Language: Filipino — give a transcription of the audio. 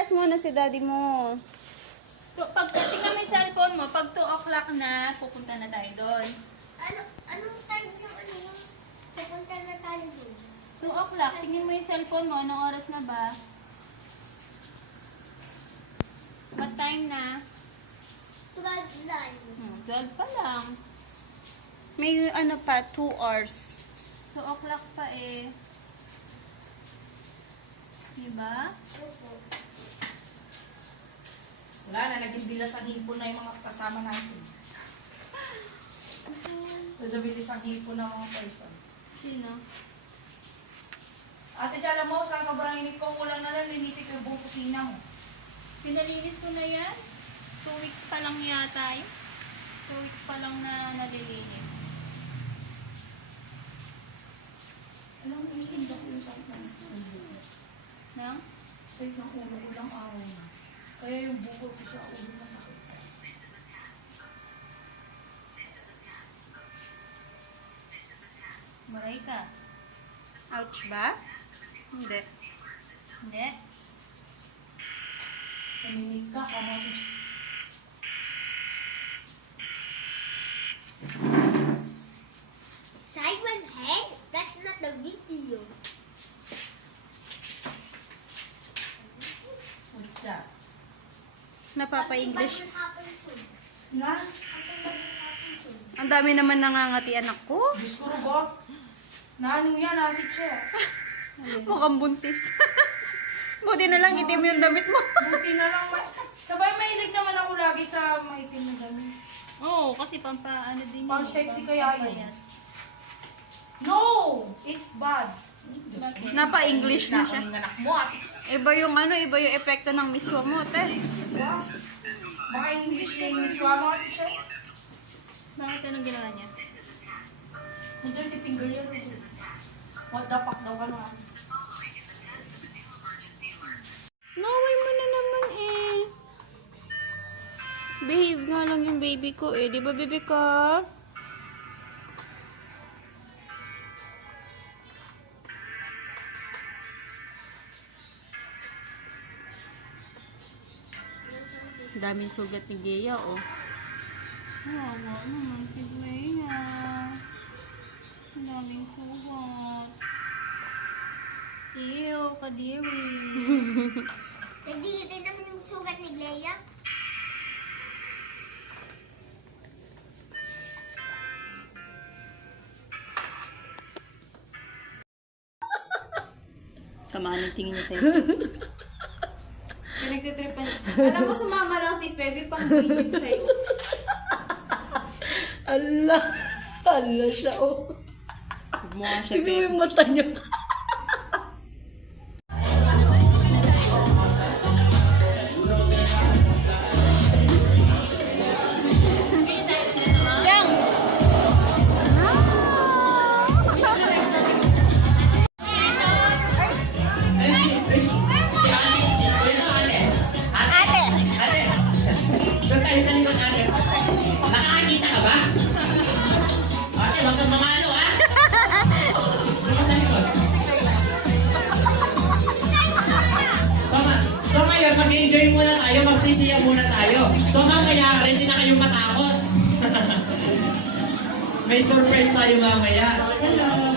Mag-alas muna si daddy mo. Pag tingnan mo yung cellphone mo, pag 2 o'clock na, pupunta na tayo doon. Anong time yung ano yung pupunta na tayo doon? 2 o'clock, tingin mo yung cellphone mo, anong oras na ba? What time na? 12 na. 12 pa lang. May ano pa, 2 hours. 2 o'clock pa eh. Diba? Wala na, naging bilas ang hipon na yung mga kasama natin. Bilis ang hipon ng mga person. Sino? Ate Chala mo, sa sobrang init ko, kulang na lang, linisik ko yung buong kusina mo. Pinalinis ko na yan. 2 weeks pa lang yata eh. 2 weeks pa lang na nalilinis. Alam mo, iniinda ko yung sakit ng ulo. No? Sakit ng ulo, ulang araw na. Kaya yung bukol ko sa ulo na sakit. Maray ka. Ouch ba? Hindi. Hindi. Paminig ka, kamot. Simon Head? That's not the video. What's that? Napapa-English. Something bad will happen soon. Na? Something bad will happen soon. Ang dami naman nangangati anak ko. Diyos ko rin ba? Na ano yan, ate Che? Mukhang buntis. Buti na lang itim yung damit mo. Buti na lang. Sabay mahilig naman ako lagi sa maitim na damit. Oo, kasi pampaano din Pang sexy kaya yun. No! It's bad. Napa-English na siya. Ang anak mo at Iba yung ano, iba yung epekto ng miswa mo, te. baka English na yung miswa mo at Che. Bakit anong ginawa niya? Ang dirty finger yun. What the fuck daw ka na? Naway mo na naman eh. Behave nga lang yung baby ko eh. Di ba, baby ka? Daming sugat ni Gea, oh. Wawa naman si Gwen. Ang daming sugat. Ew, kadiri. Nadiri naman yung sugat ni Glea. Samahan ng tingin niya sa'yo. Pinagtitripan. Alam mo, sumama lang si Feby pang visit sa'yo. Allah! Allah siya, oh. Mukha siya, Tignan mo yung mata niya. Dang! Doon tayo sa likod, ate. Nakakakita ka ba? Ate, huwag kang mamalo, ha? Doon ka sa likod. So ngayon, mag-enjoy muna tayo, magsisiya muna tayo. So mamaya, ready na kayong matakot. May surprise tayo mamaya. Hello!